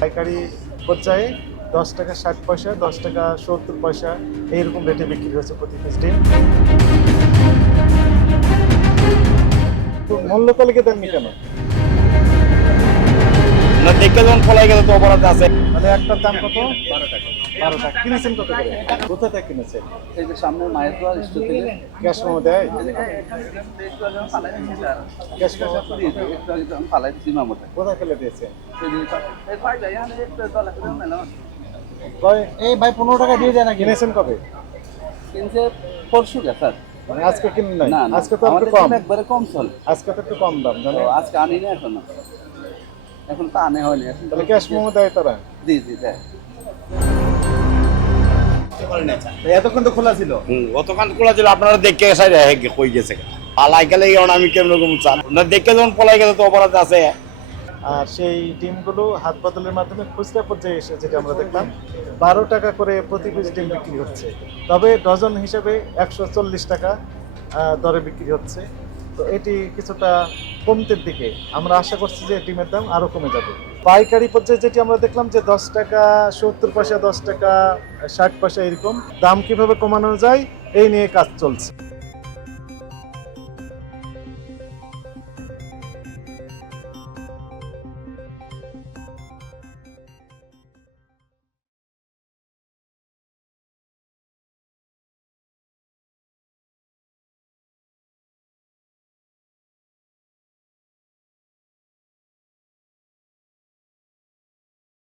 পাইকারি পর্যায়ে দশ টাকা ষাট পয়সা, দশ টাকা সত্তর পয়সা এইরকম রেটে বিক্রি হচ্ছে প্রতি পিস ডিম। মূল্য কলেকে দেননি কেন? না দেখে যখন ফলাই গেছে তো অপরাধ আছে। মানে একটার দাম কত? বারো টাকা। বারো টাকা। কিনেছেন কত করে? কোথা থেকে কিনেছেন? এই যে সামনে মায়ের দোয়ার স্টোর থেকে। ক্যাশ মোমো দেয়? ক্যাশ মোমো ফালাই দিয়েছি মামুতে কোথা ফেলে দিয়েছেন এই ভাই পনেরো টাকা দিয়ে দেয় না কিনেছেন কবে? কিনছে পরশু গে স্যার। মানে আজকে নাই? না আজকে তো একটু কম। একবারে কম চলে। আজকে তো একটু কম দাম তো জানেন আজকে আনি না এখন। এখন তো আনে হয়নি এখন তাহলে ক্যাশ মোমো দেয় তারা? জি জি দেয়। এতক্ষণ তো খোলা ছিল। গতকাল খোলা ছিল আপনারা দেখে কই গেছে। পালাই গেলে এখন আমি কেমন রকম চান না দেখে যখন পলাই গেছে তো অপরাধ আছে। আর সেই ডিমগুলো হাত বদলের মাধ্যমে খুচরা পর্যায়ে এসে যেটা আমরা দেখলাম বারো টাকা করে প্রতি পিস ডিম বিক্রি হচ্ছে। তবে ডজন হিসেবে একশো চল্লিশ টাকা দরে বিক্রি হচ্ছে। তো এটি কিছুটা কমতের দিকে। আমরা আশা করছি যে ডিমের দাম আরও কমে যাবে। পাইকারি পর্যায়ে যেটি আমরা দেখলাম যে দশ টাকা, সত্তর পয়সা, দশ টাকা, ষাট পয়সা এরকম, দাম কীভাবে কমানো যায়, এই নিয়ে কাজ চলছে।